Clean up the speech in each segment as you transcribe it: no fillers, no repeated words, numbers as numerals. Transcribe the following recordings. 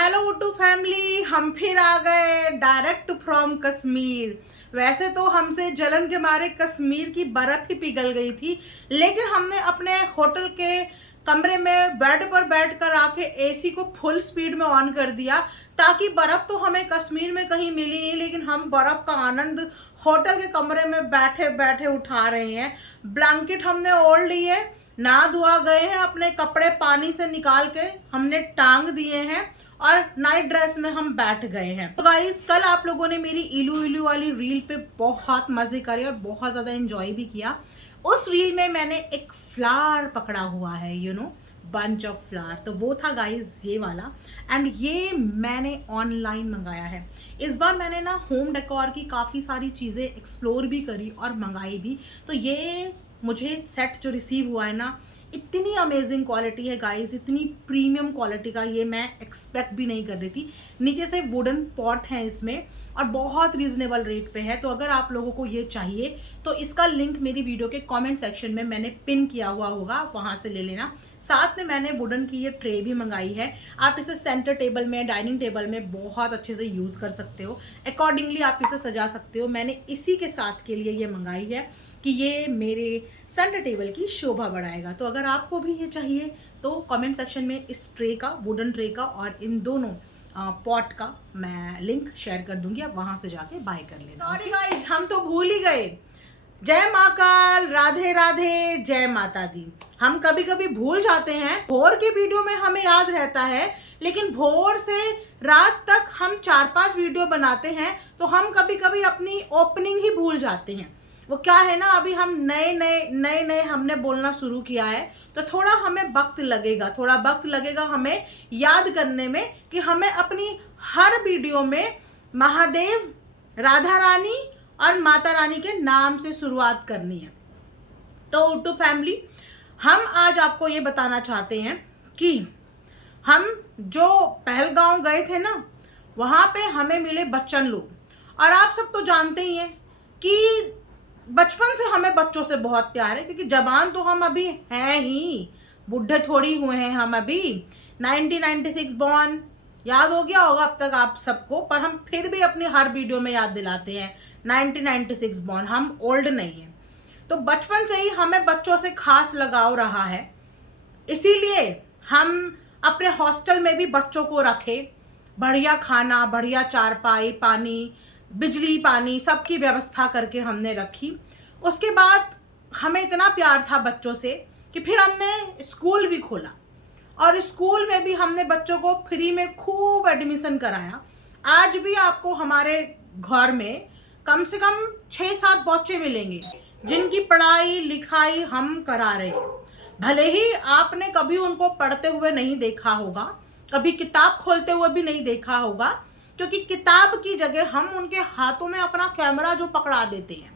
Hello उट्टू family, हम फिर आ गए डायरेक्ट फ्रॉम कश्मीर। वैसे तो हमसे जलन के मारे कश्मीर की बर्फ ही पिघल गई थी, लेकिन हमने अपने होटल के कमरे में बेड पर बैठ कर आके एसी को फुल स्पीड में ऑन कर दिया, ताकि बर्फ तो हमें कश्मीर में कहीं मिली नहीं, लेकिन हम बर्फ का आनंद होटल के कमरे में बैठे बैठे उठा रहे हैं। ब्लैंकेट हमने ओढ़ लिए, नहा धोआ गए हैं, अपने कपड़े पानी से निकाल के हमने टांग दिए हैं और नाइट ड्रेस में हम बैठ गए हैं। तो गाइस, कल आप लोगों ने मेरी इलू इलू वाली रील पे बहुत मजे करे और बहुत ज्यादा एंजॉय भी किया। उस रील में मैंने एक फ्लावर पकड़ा हुआ है, बंच ऑफ फ्लावर। तो वो था गाइस ये वाला, एंड ये मैंने ऑनलाइन मंगाया है। इस बार मैंने ना होम डेकोर की काफ़ी सारी चीज़ें एक्सप्लोर भी करी और मंगाई भी। तो ये मुझे सेट जो रिसीव हुआ है ना, इतनी अमेजिंग क्वालिटी है गाइस, इतनी प्रीमियम क्वालिटी का, ये मैं एक्सपेक्ट भी नहीं कर रही थी। नीचे से वुडन पॉट है इसमें और बहुत रीजनेबल रेट पे है। तो अगर आप लोगों को ये चाहिए तो इसका लिंक मेरी वीडियो के कमेंट सेक्शन में मैंने पिन किया हुआ होगा, वहां से ले लेना। साथ में मैंने वुडन की ये ट्रे भी मंगाई है। आप इसे सेंटर टेबल में, डाइनिंग टेबल में बहुत अच्छे से यूज़ कर सकते हो, अकॉर्डिंगली आप इसे सजा सकते हो। मैंने इसी के साथ के लिए ये मंगाई है कि ये मेरे सेंटर टेबल की शोभा बढ़ाएगा। तो अगर आपको भी ये चाहिए तो कमेंट सेक्शन में इस ट्रे का, वुडन ट्रे का और इन दोनों पॉट का मैं लिंक शेयर कर दूंगी, आप वहां से जाके बाय कर लेना। सॉरी गाइस, हम तो भूल ही गए। जय महाकाल, राधे राधे, जय माता दी। हम कभी कभी भूल जाते हैं। भोर की वीडियो में हमें याद रहता है, लेकिन भोर से रात तक हम 4-5 वीडियो बनाते हैं, तो हम कभी कभी अपनी ओपनिंग ही भूल जाते हैं। वो क्या है ना, अभी हम नए नए हमने बोलना शुरू किया है, तो थोड़ा हमें वक्त लगेगा हमें याद करने में कि हमें अपनी हर वीडियो में महादेव, राधा रानी और माता रानी के नाम से शुरुआत करनी है। तो उट्टू फैमिली, हम आज आपको ये बताना चाहते हैं कि हम जो पहलगांव गए थे ना, वहाँ पे हमें मिले बच्चन लोग। और आप सब तो जानते ही हैं कि बचपन से हमें बच्चों से बहुत प्यार है, क्योंकि जवान तो हम अभी हैं ही, बुढ़े थोड़ी हुए हैं हम अभी। 1996 बॉर्न, याद हो गया होगा अब तक आप सबको, पर हम फिर भी अपनी हर वीडियो में याद दिलाते हैं 1996 बॉर्न, हम ओल्ड नहीं हैं। तो बचपन से ही हमें बच्चों से खास लगाव रहा है, इसीलिए हम अपने हॉस्टल में भी बच्चों को रखे। बढ़िया खाना, बढ़िया चारपाई, पानी, बिजली, पानी, सबकी व्यवस्था करके हमने रखी। उसके बाद हमें इतना प्यार था बच्चों से कि फिर हमने स्कूल भी खोला, और स्कूल में भी हमने बच्चों को फ्री में खूब एडमिशन कराया। आज भी आपको हमारे घर में कम से कम 6-7 बच्चे मिलेंगे जिनकी पढ़ाई लिखाई हम करा रहे हैं। भले ही आपने कभी उनको पढ़ते हुए नहीं देखा होगा, कभी किताब खोलते हुए भी नहीं देखा होगा, क्योंकि किताब की जगह हम उनके हाथों में अपना कैमरा जो पकड़ा देते हैं,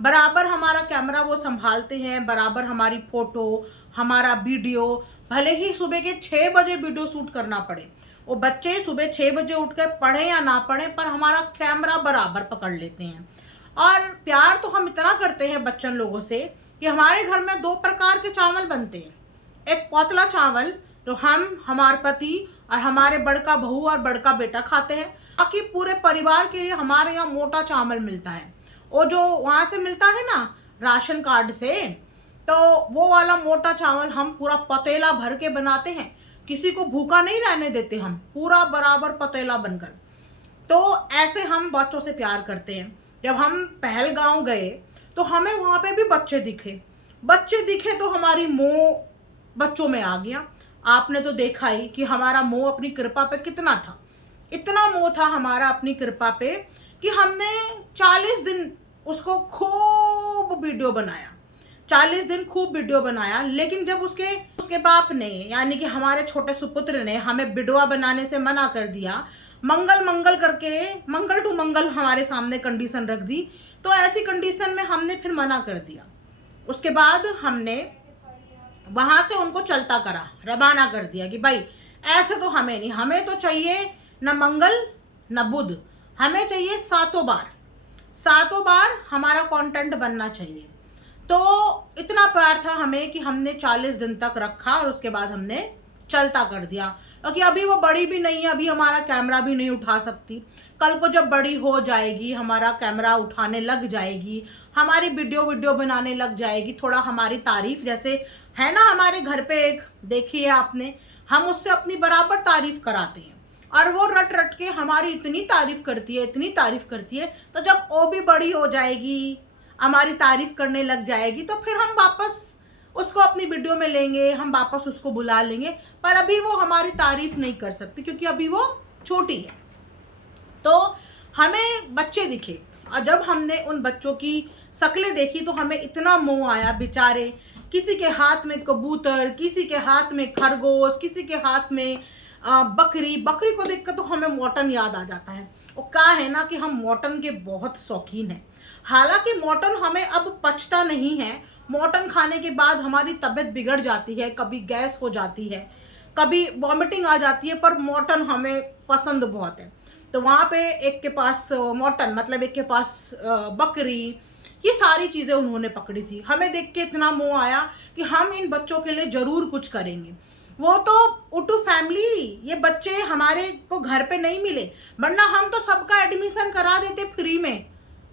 बराबर हमारा कैमरा वो संभालते हैं, बराबर हमारी फोटो, हमारा वीडियो। भले ही सुबह के 6 बजे वीडियो शूट करना पड़े, वो बच्चे सुबह 6 बजे उठकर पढ़े या ना पढ़े, पर हमारा कैमरा बराबर पकड़ लेते हैं। और प्यार तो हम इतना करते हैं बच्चन लोगों से कि हमारे घर में 2 प्रकार के चावल बनते हैं। एक पतला चावल जो हम, हमारे पति और हमारे बड़का बहू और बड़का बेटा खाते हैं, बाकी पूरे परिवार के लिए हमारे यहाँ मोटा चावल मिलता है। वो जो वहाँ से मिलता है ना राशन कार्ड से, तो वो वाला मोटा चावल हम पूरा पतेला भर के बनाते हैं। किसी को भूखा नहीं रहने देते हम, पूरा बराबर पतेला बनकर। तो ऐसे हम बच्चों से प्यार करते हैं। जब हम पहलगांव गए तो हमें वहाँ पे भी बच्चे दिखे तो हमारी मोह बच्चों में आ गया। आपने तो देखा ही कि हमारा मोह अपनी कृपा पे कितना था। इतना मोह था हमारा अपनी कृपा पे कि हमने 40 दिन उसको खूब वीडियो बनाया, 40 दिन खूब वीडियो बनाया। लेकिन जब उसके बाप ने, यानी कि हमारे छोटे सुपुत्र ने हमें वीडियो बनाने से मना कर दिया, मंगल करके मंगल टू मंगल हमारे सामने कंडीशन रख दी, तो ऐसी कंडीशन में हमने फिर मना कर दिया। उसके बाद हमने वहां से उनको चलता करा, रवाना कर दिया कि भाई ऐसे तो हमें नहीं, हमें तो चाहिए न मंगल न बुध, हमें चाहिए 7 बार हमारा कंटेंट बनना चाहिए। तो इतना प्यार था हमें कि हमने 40 दिन तक रखा और उसके बाद हमने चलता कर दिया। क्योंकि अभी वो बड़ी भी नहीं है, अभी हमारा कैमरा भी नहीं उठा सकती। कल को जब बड़ी हो जाएगी, हमारा कैमरा उठाने लग जाएगी, हमारी वीडियो बनाने लग जाएगी, थोड़ा हमारी तारीफ, जैसे है ना हमारे घर पे एक देखी है आपने, हम उससे अपनी बराबर तारीफ कराते हैं और वो रट रट के हमारी इतनी तारीफ करती है, इतनी तारीफ करती है। तो जब वो भी बड़ी हो जाएगी, हमारी तारीफ करने लग जाएगी, तो फिर हम वापस उसको अपनी वीडियो में लेंगे, हम वापस उसको बुला लेंगे। पर अभी वो हमारी तारीफ नहीं कर सकती क्योंकि अभी वो छोटी है। तो हमें बच्चे दिखे और जब हमने उन बच्चों की शक्लें देखी तो हमें इतना मोह आया। बेचारे, किसी के हाथ में कबूतर, किसी के हाथ में खरगोश, किसी के हाथ में बकरी। बकरी को देखकर तो हमें मटन याद आ जाता है। वो क्या है ना कि हम मटन के बहुत शौकीन हैं। हालांकि मटन हमें अब पचता नहीं है। मटन खाने के बाद हमारी तबीयत बिगड़ जाती है, कभी गैस हो जाती है, कभी वॉमिटिंग आ जाती है, पर मटन हमें पसंद बहुत है। तो वहाँ पे एक के पास मटन, मतलब एक के पास बकरी, ये सारी चीज़ें उन्होंने पकड़ी थी। हमें देख के इतना मोह आया कि हम इन बच्चों के लिए ज़रूर कुछ करेंगे। वो तो उटू फैमिली, ये बच्चे हमारे को घर पे नहीं मिले, वरना हम तो सबका एडमिशन करा देते फ्री में।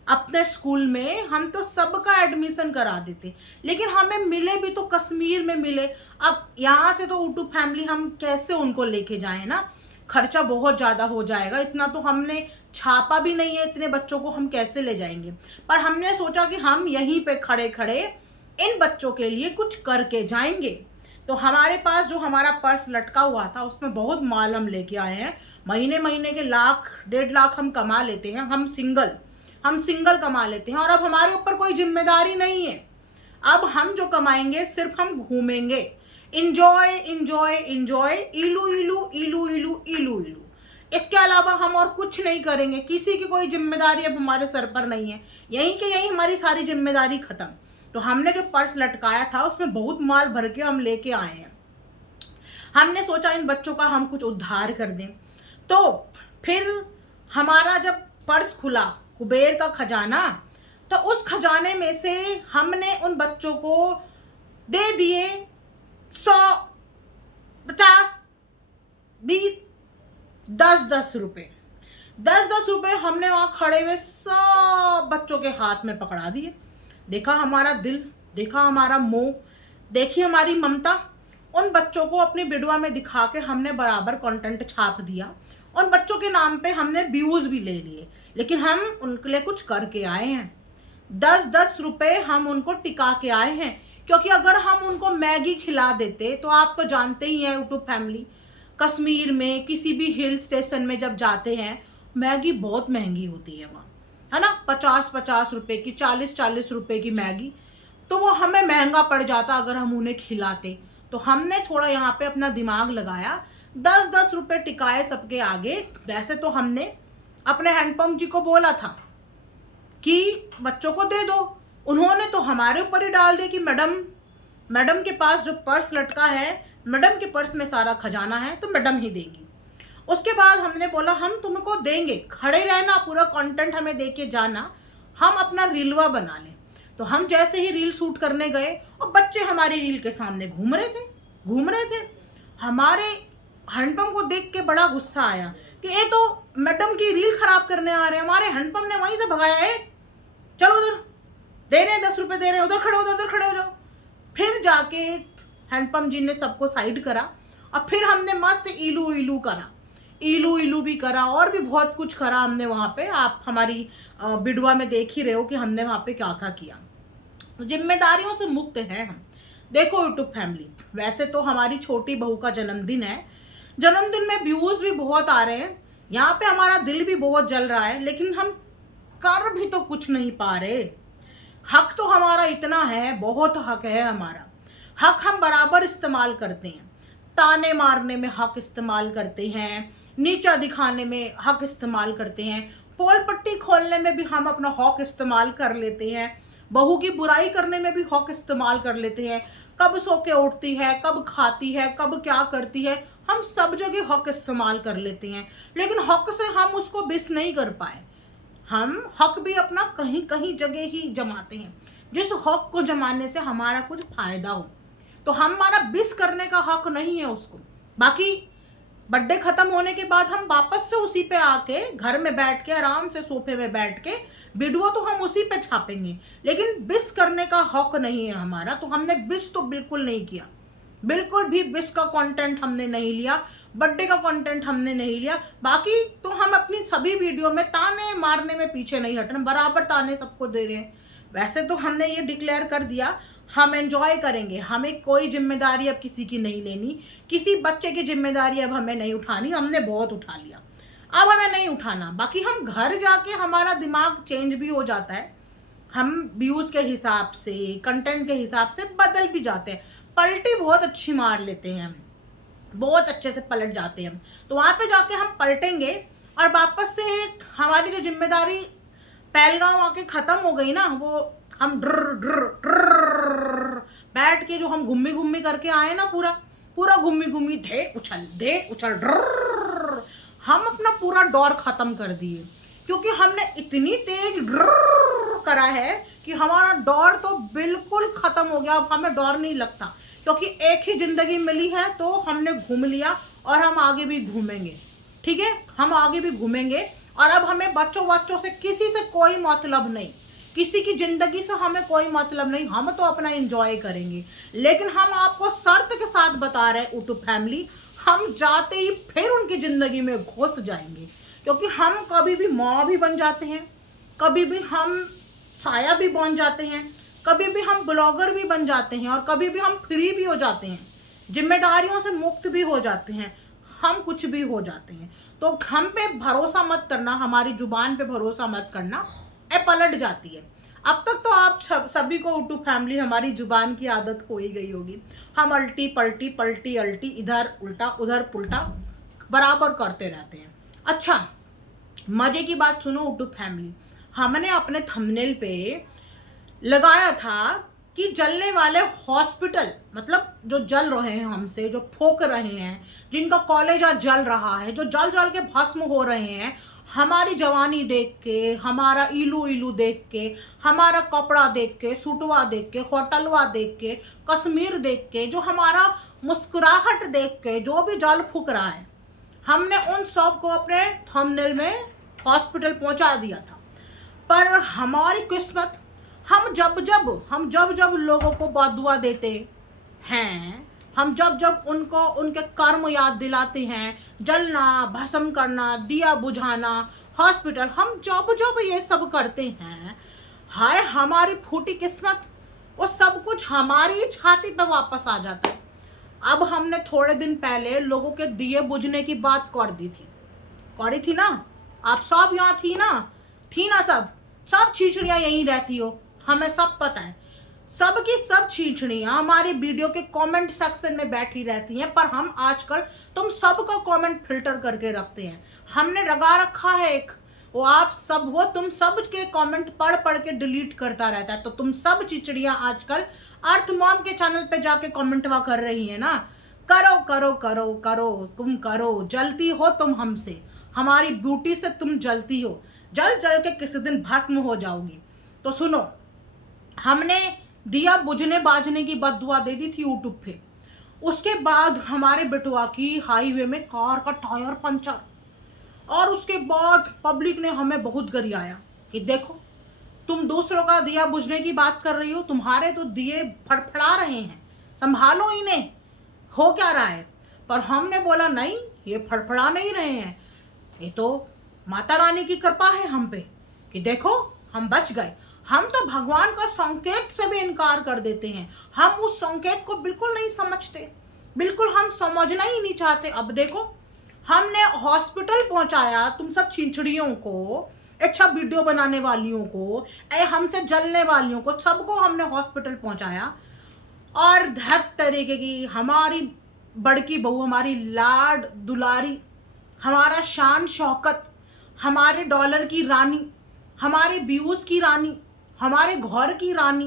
अपने स्कूल में हम तो सबका एडमिशन करा देते, लेकिन हमें मिले भी तो कश्मीर में मिले। अब यहाँ से तो उटू फैमिली हम कैसे उनको लेके जाएं ना, खर्चा बहुत ज़्यादा हो जाएगा। इतना तो हमने छापा भी नहीं है, इतने बच्चों को हम कैसे ले जाएंगे। पर हमने सोचा कि हम यहीं पे खड़े खड़े इन बच्चों के लिए कुछ करके जाएंगे। तो हमारे पास जो हमारा पर्स लटका हुआ था उसमें बहुत माल हम लेके आए हैं। महीने महीने के 1,00,000 हम कमा लेते हैं। हम सिंगल कमा लेते हैं और अब हमारे ऊपर कोई जिम्मेदारी नहीं है। अब हम जो कमाएंगे सिर्फ हम घूमेंगे, इंजॉय इंजॉय इंजॉय, इलू इलू इलू इलू इलू इलू। इसके अलावा हम और कुछ नहीं करेंगे। किसी की कोई जिम्मेदारी अब हमारे सर पर नहीं है। यहीं के यहीं हमारी सारी जिम्मेदारी खत्म। तो हमने जो पर्स लटकाया था उसमें बहुत माल भर के हम लेके आए हैं। हमने सोचा इन बच्चों का हम कुछ उद्धार कर दें। तो फिर हमारा जब पर्स खुला, कुबेर का खजाना, तो उस खजाने में से हमने उन बच्चों को दे दिए 100, 50, 20, 10-10 रुपए। 10-10 रुपए हमने वहाँ खड़े हुए सब बच्चों के हाथ में पकड़ा दिए। देखा हमारा दिल, देखा हमारा मोह, देखी हमारी ममता। उन बच्चों को अपनी वीडियो में दिखा के हमने बराबर कंटेंट छाप दिया। उन बच्चों के नाम पे हमने व्यूज़ भी ले लिए, लेकिन हम उनके लिए कुछ करके आए हैं। 10-10 रुपए हम उनको टिका के आए हैं। क्योंकि अगर हम उनको मैगी खिला देते, तो आप तो जानते ही हैं यूट्यूब फैमिली, कश्मीर में किसी भी हिल स्टेशन में जब जाते हैं, मैगी बहुत महंगी होती है वहाँ, है ना। 50-50 रुपए की, 40-40 रुपए की मैगी, तो वो हमें महंगा पड़ जाता अगर हम उन्हें खिलाते। तो हमने थोड़ा यहाँ पे अपना दिमाग लगाया, 10-10 रुपए टिकाए सबके आगे। वैसे तो हमने अपने हैंडपम्प जी को बोला था कि बच्चों को दे दो, उन्होंने तो हमारे ऊपर ही डाल दिया कि मैडम के पास जो पर्स लटका है, मैडम के पर्स में सारा खजाना है, तो मैडम ही देंगी। उसके बाद हमने बोला हम तुमको देंगे, खड़े रहना, पूरा कंटेंट हमें दे के जाना, हम अपना रीलवा बना लें। तो हम जैसे ही रील शूट करने गए और बच्चे हमारी रील के सामने घूम रहे थे। हमारे हैंडपम्प को देख के बड़ा गुस्सा आया कि ये तो मैडम की रील खराब करने आ रहे हैं। हमारे हैंडपम्प ने वहीं से भगाया है, चलो उधर दे रहे हैं 10 रुपए दे रहे हैं, उधर खड़े हो जाओ। फिर जाके हैंडपम्प जी ने सबको साइड करा और फिर हमने मस्त इलू इलू भी करा और भी बहुत कुछ करा हमने वहाँ पे। आप हमारी वीडियो में देख ही रहे हो कि हमने वहाँ पे क्या क्या किया। तो जिम्मेदारियों से मुक्त है हम। देखो यूट्यूब फैमिली, वैसे तो हमारी छोटी बहू का जन्मदिन है, जन्मदिन में व्यूज़ भी बहुत आ रहे हैं, यहाँ पे हमारा दिल भी बहुत जल रहा है, लेकिन हम कर भी तो कुछ नहीं पा रहे। हक तो हमारा इतना है, बहुत हक है हमारा। हक हम बराबर इस्तेमाल करते हैं। ताने मारने में हक इस्तेमाल करते हैं, नीचा दिखाने में हक इस्तेमाल करते हैं, पोल पट्टी खोलने में भी हम अपना हक इस्तेमाल कर लेते हैं, बहू की बुराई करने में भी हक इस्तेमाल कर लेते हैं। कब सो के उठती है, कब खाती है, कब क्या करती है, हम सब जगह हक इस्तेमाल कर लेते हैं। लेकिन हक से हम उसको बिस नहीं कर पाए। हम हक भी अपना कहीं कहीं जगह ही जमाते हैं, जिस हक को जमाने से हमारा कुछ फायदा हो। तो हमारा बिस करने का हक नहीं है उसको। बाकी बर्थडे खत्म होने के बाद हम वापस से उसी पे आके घर में बैठ के आराम से सोफे में बैठ के वीडियो तो हम उसी पे छापेंगे, लेकिन विश करने का हक नहीं है हमारा। तो हमने विश तो बिल्कुल नहीं किया, बिल्कुल भी विश का कंटेंट हमने नहीं लिया, बर्थडे का कंटेंट हमने नहीं लिया। बाकी तो हम अपनी सभी वीडियो में ताने मारने में पीछे नहीं हट रहे, बराबर ताने सबको दे रहे हैं। वैसे तो हमने ये डिक्लेयर कर दिया हम एंजॉय करेंगे, हमें कोई जिम्मेदारी अब किसी की नहीं लेनी, किसी बच्चे की जिम्मेदारी अब हमें नहीं उठानी, हमने बहुत उठा लिया, अब हमें नहीं उठाना। बाकी हम घर जाके हमारा दिमाग चेंज भी हो जाता है, हम व्यूज़ के हिसाब से कंटेंट के हिसाब से बदल भी जाते हैं, पलटी बहुत अच्छी मार लेते हैं, बहुत अच्छे से पलट जाते हैं हम। तो वहाँ पे जाके हम पलटेंगे और वापस से हमारी जो जिम्मेदारी पहलगांव आके ख़त्म हो गई ना, वो हम ड्र ड्र ड्र बैठ के जो हम घूमी घूमी करके आए ना, पूरा पूरा घूमी घूमी दे उछल ड्र, हम अपना पूरा दौर ख़त्म कर दिए, क्योंकि हमने इतनी तेज ड्र करा है कि हमारा दौर तो बिल्कुल ख़त्म हो गया। अब हमें डर नहीं लगता, क्योंकि एक ही ज़िंदगी मिली है, तो हमने घूम लिया और हम आगे भी घूमेंगे। ठीक है, हम आगे भी घूमेंगे और अब हमें बच्चों से किसी से कोई मतलब नहीं, किसी की ज़िंदगी से हमें कोई मतलब नहीं, हम तो अपना एंजॉय करेंगे। लेकिन हम आपको शर्त के साथ बता रहे हैं यूट्यूब फैमिली, हम जाते ही फिर उनकी ज़िंदगी में घुस जाएंगे, क्योंकि हम कभी भी माँ भी बन जाते हैं, कभी भी हम साया भी बन जाते हैं, कभी भी हम ब्लॉगर भी बन जाते हैं और कभी भी हम फ्री भी हो जाते हैं, जिम्मेदारियों से मुक्त भी हो जाते हैं, हम कुछ भी हो जाते हैं। तो हम पे भरोसा मत करना, हमारी जुबान पे भरोसा मत करना, ए पलट जाती है। अब तक तो आप सभी को यूट्यूब फैमिली हमारी जुबान की आदत हो ही गई होगी, हम अल्टी पलटी पलटी अल्टी, इधर उल्टा उधर पुल्टा बराबर करते रहते हैं। अच्छा, मज़े की बात सुनो यूट्यूब फैमिली, हमने अपने थंबनेल पे लगाया था कि जलने वाले हॉस्पिटल, मतलब जो जल रहे हैं हमसे, जो फूंक रहे हैं, जिनका कॉलेजा जल रहा है, जो जल जल के भस्म हो रहे हैं, हमारी जवानी देख के, हमारा इलू इलू देख के, हमारा कपड़ा देख के, सूटवा देख के, होटलवा देख के, कश्मीर देख के, जो हमारा मुस्कुराहट देख के जो भी जल फूंक रहा है, हमने उन सब को अपने थंबनेल में हॉस्पिटल पहुंचा दिया था। पर हमारी किस्मत, हम जब जब लोगों को बददुआ देते हैं, हम जब जब उनको उनके कर्म याद दिलाते हैं, जलना, भस्म करना, दिया बुझाना, हॉस्पिटल, हम जब जब ये सब करते हैं, हाय हमारी फूटी किस्मत, वो सब कुछ हमारी छाती पे वापस आ जाता है। अब हमने थोड़े दिन पहले लोगों के दिए बुझने की बात करी थी ना, आप सब यहाँ थी ना, सब छीछड़ियाँ यहीं रहती हो, हमें सब पता है, सबकी सब छीछड़ियाँ हमारी वीडियो के कमेंट सेक्शन में बैठी रहती हैं। पर हम आजकल तुम सबका कमेंट फिल्टर करके रखते हैं, हमने लगा रखा है एक, वो आप सब हो, तुम सब के कमेंट पढ़ के डिलीट करता रहता है। तो तुम सब चिचड़ियाँ आजकल अर्थ मॉम के चैनल पे जाके कमेंटवा कर रही है ना, करो करो करो करो, तुम करो, जलती हो तुम हमसे, हमारी ब्यूटी से तुम जलती हो, जल के किसी दिन भस्म हो जाओगी। तो सुनो, हमने दिया बुझने बाजने की बददुआ दे दी थी यूट्यूब पे, उसके बाद हमारे बेटुआ की हाईवे में कार का टायर पंचर, और उसके बाद पब्लिक ने हमें बहुत गरियाया कि देखो तुम दूसरों का दिया बुझने की बात कर रही हो, तुम्हारे तो दिए फड़फड़ा रहे हैं, संभालो इन्हें, हो क्या रहा है। पर हमने बोला नहीं, ये फड़फड़ा नहीं रहे हैं, ये तो माता रानी की कृपा है हम पे कि देखो हम बच गए। हम तो भगवान का संकेत से भी इनकार कर देते हैं, हम उस संकेत को बिल्कुल नहीं समझते, बिल्कुल हम समझना ही नहीं चाहते। अब देखो हमने हॉस्पिटल पहुंचाया तुम सब छिंछड़ियों को, अच्छा वीडियो बनाने वालियों को, हमसे जलने वालियों को, सबको हमने हॉस्पिटल पहुंचाया। और धत तरीके की हमारी बड़की बहू, हमारी लाड दुलारी, हमारा शान शौकत, हमारे डॉलर की रानी, हमारे व्यूज़ की रानी, हमारे घर की रानी,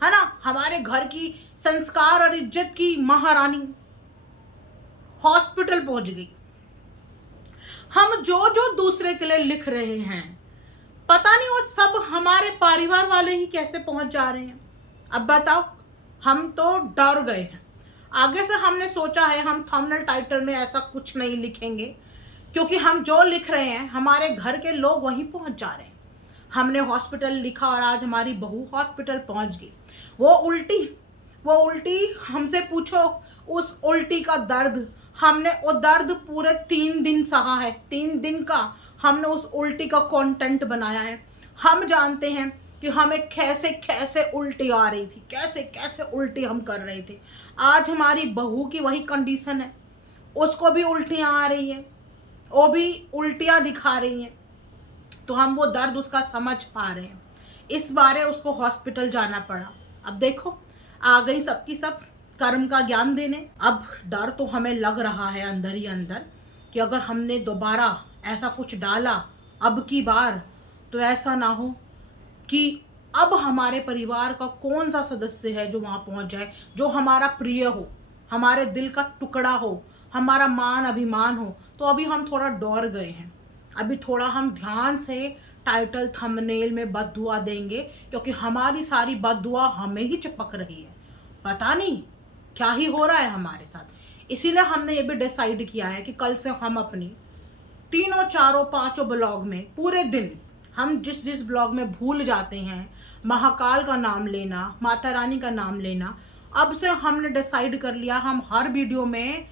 है ना, हमारे घर की संस्कार और इज्जत की महारानी हॉस्पिटल पहुंच गई। हम जो दूसरे के लिए लिख रहे हैं, पता नहीं वो सब हमारे परिवार वाले ही कैसे पहुंच जा रहे हैं। अब बताओ, हम तो डर गए हैं, आगे से हमने सोचा है हम थंबनेल टाइटल में ऐसा कुछ नहीं लिखेंगे, क्योंकि हम जो लिख रहे हैं हमारे घर के लोग वहीं पहुंच जा रहे हैं। हमने हॉस्पिटल लिखा और आज हमारी बहू हॉस्पिटल पहुंच गई। वो उल्टी हमसे पूछो, उस उल्टी का दर्द हमने, वो दर्द पूरे 3 दिन सहा है। 3 दिन का हमने उस उल्टी का कंटेंट बनाया है। हम जानते हैं कि हमें कैसे कैसे उल्टी आ रही थी, कैसे कैसे उल्टी हम कर रहे थे। आज हमारी बहू की वही कंडीशन है, उसको भी उल्टियाँ आ रही हैं, वो भी उल्टियाँ दिखा रही हैं। तो हम वो दर्द उसका समझ पा रहे हैं, इस बारे उसको हॉस्पिटल जाना पड़ा। अब देखो आ गई सबकी सब कर्म का ज्ञान देने। अब डर तो हमें लग रहा है अंदर ही अंदर कि अगर हमने दोबारा ऐसा कुछ डाला अब की बार, तो ऐसा ना हो कि अब हमारे परिवार का कौन सा सदस्य है जो वहाँ पहुँच जाए, जो हमारा प्रिय हो, हमारे दिल का टुकड़ा हो, हमारा मान अभिमान हो। तो अभी हम थोड़ा डर गए हैं। अभी थोड़ा हम ध्यान से टाइटल थंबनेल में बददुआ देंगे, क्योंकि हमारी सारी बददुआ हमें ही चिपक रही है। पता नहीं क्या ही हो रहा है हमारे साथ। इसीलिए हमने ये भी डिसाइड किया है कि कल से हम अपनी 3, 4, 5 ब्लॉग में पूरे दिन हम जिस जिस ब्लॉग में भूल जाते हैं, महाकाल का नाम लेना, माता रानी का नाम लेना, अब से हमने डिसाइड कर लिया हम हर वीडियो में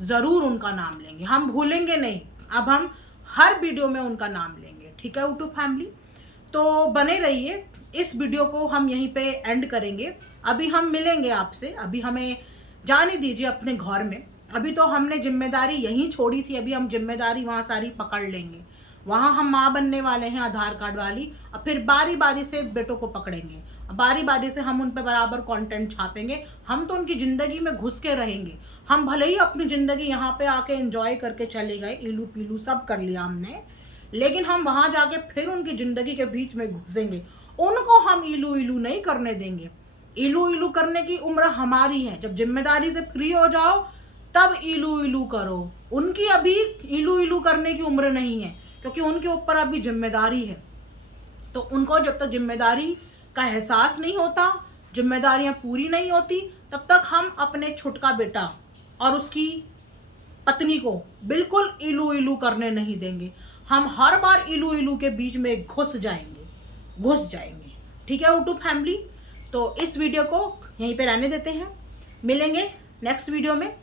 ज़रूर उनका नाम लेंगे। हम भूलेंगे नहीं, अब हम हर वीडियो में उनका नाम लेंगे। ठीक है यूट्यूब फैमिली, तो बने रहिए। इस वीडियो को हम यहीं पे एंड करेंगे। अभी हम मिलेंगे आपसे, अभी हमें जाने दीजिए अपने घर में। अभी तो हमने जिम्मेदारी यहीं छोड़ी थी, अभी हम जिम्मेदारी वहाँ सारी पकड़ लेंगे। वहाँ हम माँ बनने वाले हैं आधार कार्ड वाली, और फिर बारी बारी से बेटों को पकड़ेंगे, बारी बारी से हम उन पर बराबर कंटेंट छापेंगे। हम तो उनकी ज़िंदगी में घुस के रहेंगे। हम भले ही अपनी ज़िंदगी यहाँ पे आके एंजॉय करके चले गए, इलू पीलू सब कर लिया हमने, लेकिन हम वहाँ जाके फिर उनकी ज़िंदगी के बीच में घुसेंगे। उनको हम इलू इलू नहीं करने देंगे। इलू इलू करने की उम्र हमारी है। जब जिम्मेदारी से फ्री हो जाओ तब इलू इलू करो। उनकी अभी इलू इलू करने की उम्र नहीं है, क्योंकि उनके ऊपर अभी जिम्मेदारी है। तो उनको जब तक जिम्मेदारी का एहसास नहीं होता, जिम्मेदारियां पूरी नहीं होती, तब तक हम अपने छुटका बेटा और उसकी पत्नी को बिल्कुल इलू इलू करने नहीं देंगे। हम हर बार इलू इलू के बीच में घुस जाएंगे। ठीक है यूट्यूब फैमिली, तो इस वीडियो को यहीं पे रहने देते हैं। मिलेंगे नेक्स्ट वीडियो में।